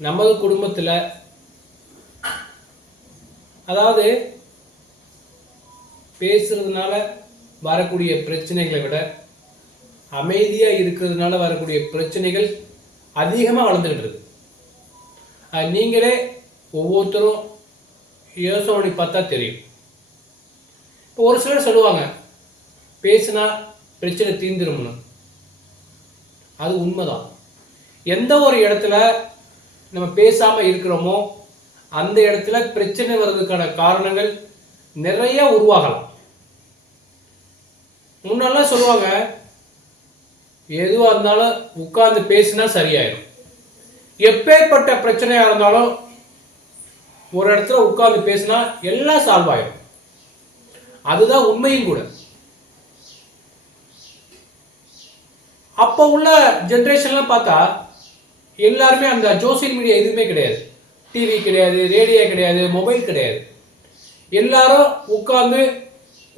நமது குடும்பத்தில் அதாவது பேசுறதுனால வரக்கூடிய பிரச்சனைகளை விட அமைதியாக இருக்கிறதுனால வரக்கூடிய பிரச்சனைகள் அதிகமாக வளர்ந்துக்கிட்டு இருக்கு. அது நீங்களே ஒவ்வொருத்தரும் யோசனை பார்த்தா தெரியும். இப்போ ஒரு சிலர் சொல்லுவாங்க பேசினா பிரச்சனை தீந்துரும்னு அது உண்மைதான். எந்த ஒரு இடத்துல நம்ம பேசாமல் இருக்கிறோமோ அந்த இடத்துல பிரச்சனை வர்றதுக்கான காரணங்கள் நிறைய உருவாகலாம். முன்னெல்லாம் சொல்லுவாங்க எதுவாக இருந்தாலும் உட்கார்ந்து பேசினா சரியாயிடும் எப்பேற்பட்ட பிரச்சனையாக இருந்தாலும் ஒரு இடத்துல உட்கார்ந்து பேசினா எல்லாம் சால்வ் ஆயிடும் அதுதான் உண்மையும் கூட. அப்போ உள்ள ஜென்ரேஷன்லாம் பார்த்தா எல்லாருமே அந்த ஜோசியல் மீடியா எதுவுமே கிடையாது. டிவி கிடையாது ரேடியோ கிடையாது மொபைல் கிடையாது. எல்லாரும் உட்கார்ந்து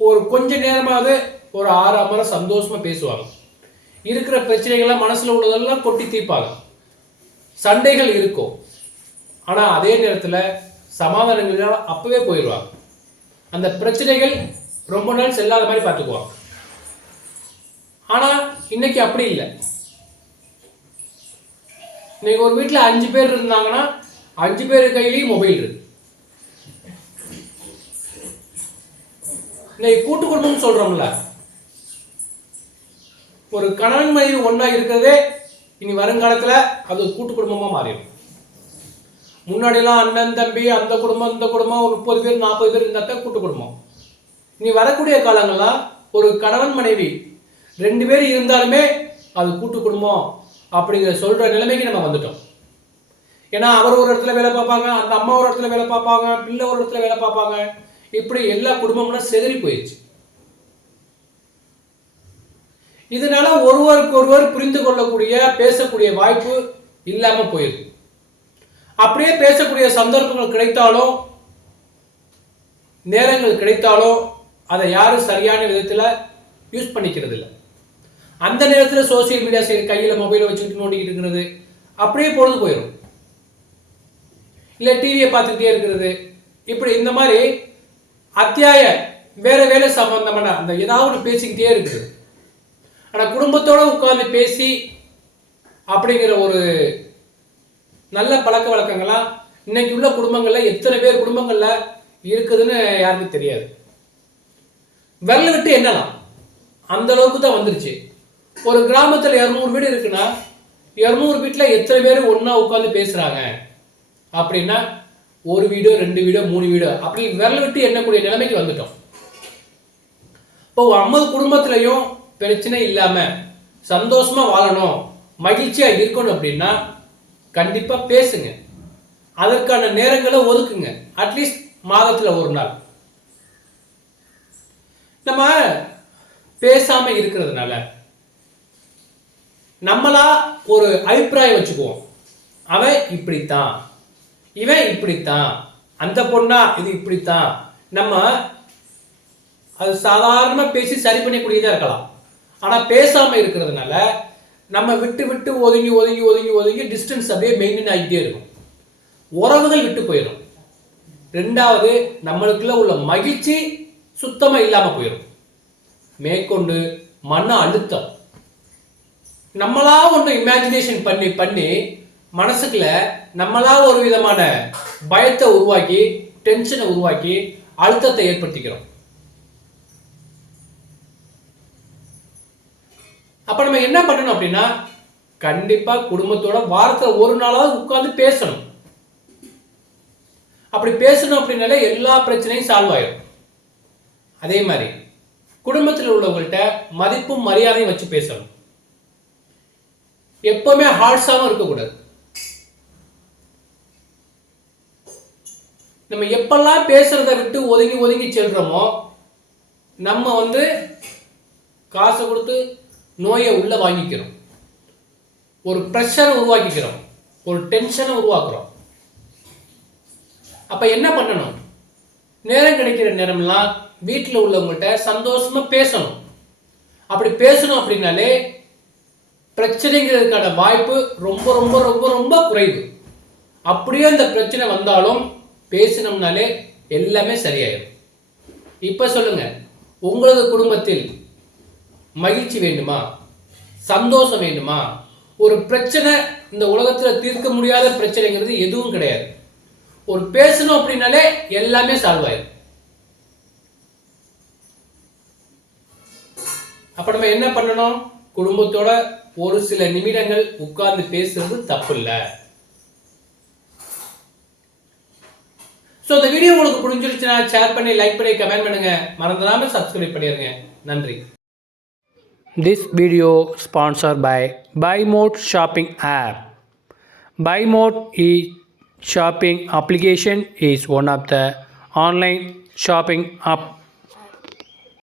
ஒரு கொஞ்ச நேரமாவது ஒரு ஆறு அமர சந்தோஷமாக பேசுவாங்க. இருக்கிற பிரச்சனைகள்லாம் மனசில் உள்ளதெல்லாம் கொட்டி தீர்ப்பாங்க. சண்டைகள் இருக்கும். ஆனால் அதே நேரத்தில் சமாதானங்கள் அப்போவே போயிடுவாங்க. அந்த பிரச்சனைகள் ரொம்ப நாள் செல்லாத மாதிரி பார்த்துக்குவாங்க. ஆனால் இன்னைக்கு அப்படி இல்லை. இன்னைக்கு ஒரு வீட்டில் அஞ்சு பேர் இருந்தாங்கன்னா அஞ்சு பேர் கையிலையும் மொபைல் இருக்கு. இன்னைக்கு கூட்டு குடும்பம்னு சொல்றோம்ல. ஒரு கணவன் மனைவி ஒன்றா இருக்கிறதே இனி வருங்காலத்தில் அது கூட்டு குடும்பமா மாறிடும். முன்னாடிலாம் அண்ணன் தம்பி அந்த குடும்பம் இந்த குடும்பம் ஒரு முப்பது பேர் நாற்பது பேர் இருந்தா தான் கூட்டு குடும்பம். இனி வரக்கூடிய காலங்கள்லாம் ஒரு கணவன் மனைவி ரெண்டு பேர் இருந்தாலுமே அது கூட்டு குடும்பம் அப்படிங்கிற சொல்ற நிலைமைக்கு நம்ம வந்துட்டோம். ஏன்னா அவர் ஒரு இடத்துல வேலை பார்ப்பாங்க அந்த அம்மா ஒரு இடத்துல வேலை பார்ப்பாங்க பிள்ளை ஒரு இடத்துல வேலை பார்ப்பாங்க. இப்படி எல்லா குடும்பமும் செதறி போயிடுச்சு. இதனால ஒருவருக்கு ஒருவர் புரிந்து கொள்ளக்கூடிய பேசக்கூடிய வாய்ப்பு இல்லாம போயிருக்கு அப்படியே பேசக்கூடிய சந்தர்ப்பங்கள் கிடைத்தாலும் நேரங்கள் கிடைத்தாலும் அதை யாரும் சரியான விதத்தில் யூஸ் பண்ணிக்கிறது இல்லை அந்த நேரத்தில் சோசியல் மீடியா சரி கையில் மொபைலை வச்சுக்கிட்டு நோண்டிக்கிட்டு இருக்கிறது அப்படியே பொழுது போயிடும் இல்லை டிவியை பார்த்துக்கிட்டே இருக்கிறது. இப்படி இந்த மாதிரி அத்தியாய வேற வேலை சம்பந்தமான அந்த ஏதாவது பேசிக்கிட்டே இருக்குது. ஆனால் குடும்பத்தோடு உட்காந்து பேசி அப்படிங்கிற ஒரு நல்ல பழக்க வழக்கங்கள்லாம் இன்னைக்கு உள்ள குடும்பங்களில் எத்தனை பேர் குடும்பங்களில் இருக்குதுன்னு யாருக்கும் தெரியாது. விரல விட்டு என்னலாம் அந்த அளவுக்கு தான் வந்துருச்சு. ஒரு கிராமத்தில் இரநூறு வீடு இருக்குன்னா இரநூறு வீட்டில் எத்தனை பேர் ஒன்றா உட்காந்து பேசுகிறாங்க அப்படின்னா ஒரு வீடோ ரெண்டு வீடோ மூணு வீடோ அப்படி விரல் விட்டு எண்ணக்கூடிய நிலைமைக்கு வந்துட்டோம். இப்போ ஐம்பது குடும்பத்திலையும் பிரச்சனை இல்லாமல் சந்தோஷமா வாழணும் மகிழ்ச்சியாக இருக்கணும் அப்படின்னா கண்டிப்பாக பேசுங்க. அதற்கான நேரங்களை ஒதுக்குங்க. அட்லீஸ்ட் மாதத்தில் ஒரு நாள். நம்ம பேசாமல் இருக்கிறதுனால நம்மளா ஒரு அபிப்பிராயம் வச்சுக்குவோம். அவன் இப்படித்தான். இவன் இப்படித்தான். அந்த பொண்ணா இது இப்படித்தான். நம்ம அது சாதாரணமாக பேசி சரி பண்ணக்கூடியதாக இருக்கலாம். ஆனால் பேசாமல் இருக்கிறதுனால நம்ம விட்டு விட்டு ஒதுங்கி ஒதுங்கி ஒதுங்கி ஒதுங்கி டிஸ்டன்ஸ் அப்படியே மெயின்டைன் ஆகிட்டே இருக்கும். உறவுகள் விட்டு போயிடும். ரெண்டாவது நம்மளுக்குள்ள உள்ள மகிழ்ச்சி சுத்தமாக இல்லாமல் போயிடும். மேற்கொண்டு மன அழுத்தம். நம்மளா ஒன்று இமேஜினேஷன் பண்ணி பண்ணி மனசுக்குள்ள நம்மளா ஒரு விதமான பயத்தை உருவாக்கி டென்ஷனை உருவாக்கி அழுத்தத்தை ஏற்படுத்திக்கிறோம். அப்ப நம்ம என்ன பண்ணணும் அப்படின்னா கண்டிப்பா குடும்பத்தோட வாரத்தில் ஒரு நாளாவது உட்கார்ந்து பேசணும். அப்படி பேசணும் அப்படின்னாலே எல்லா பிரச்சனையும் சால்வ் ஆயிடும் அதே மாதிரி குடும்பத்தில் உள்ளவங்கள்ட்ட மதிப்பும் மரியாதையும் வச்சு பேசணும். எப்பவுமே ஹார்ட்ஸாகவும் இருக்கக்கூடாது. நம்ம எப்பெல்லாம் பேசுறத விட்டு ஒதுங்கி ஒதுங்கி செல்றோமோ நம்ம வந்து காசை கொடுத்து நோயை உள்ள வாங்கிக்கிறோம். ஒரு ப்ரெஷரை உருவாக்கிக்கிறோம். ஒரு டென்ஷனை உருவாக்குறோம். அப்ப என்ன பண்ணணும்? நேரம் கிடைக்கிற நேரம்லாம் வீட்டில் உள்ளவங்கள்ட்ட சந்தோஷமா பேசணும். அப்படி பேசணும் அப்படின்னாலே பிரச்சனைங்கிறதுக்கான வாய்ப்பு ரொம்ப ரொம்ப ரொம்ப ரொம்ப குறைவு. அப்படியே அந்த பிரச்சனை வந்தாலும் பேசினோம்னாலே எல்லாமே சரியாயிடும் இப்போ சொல்லுங்க உங்களது குடும்பத்தில் மகிழ்ச்சி வேண்டுமா? சந்தோஷம் வேண்டுமா? ஒரு பிரச்சனை இந்த உலகத்தில் தீர்க்க முடியாத பிரச்சனைங்கிறது எதுவும் கிடையாது. ஒரு பேசணும் அப்படின்னாலே எல்லாமே சால்வ் ஆயிடும் அப்ப நம்ம என்ன பண்ணணும்? குடும்பத்தோட ஒரு சில நிமிடங்கள் உட்கார்ந்து பேசுறது தப்பு இல்லை ஸோ இந்த வீடியோ உங்களுக்கு புரிஞ்சிருச்சுன்னா ஷேர் பண்ணி லைக் பண்ணி கமெண்ட் பண்ணுங்க. மறந்துடாம சப்ஸ்கிரைப் பண்ணிடுங்க நன்றி. This video sponsor by by mod shopping app by mod e shopping application is one of the online shopping app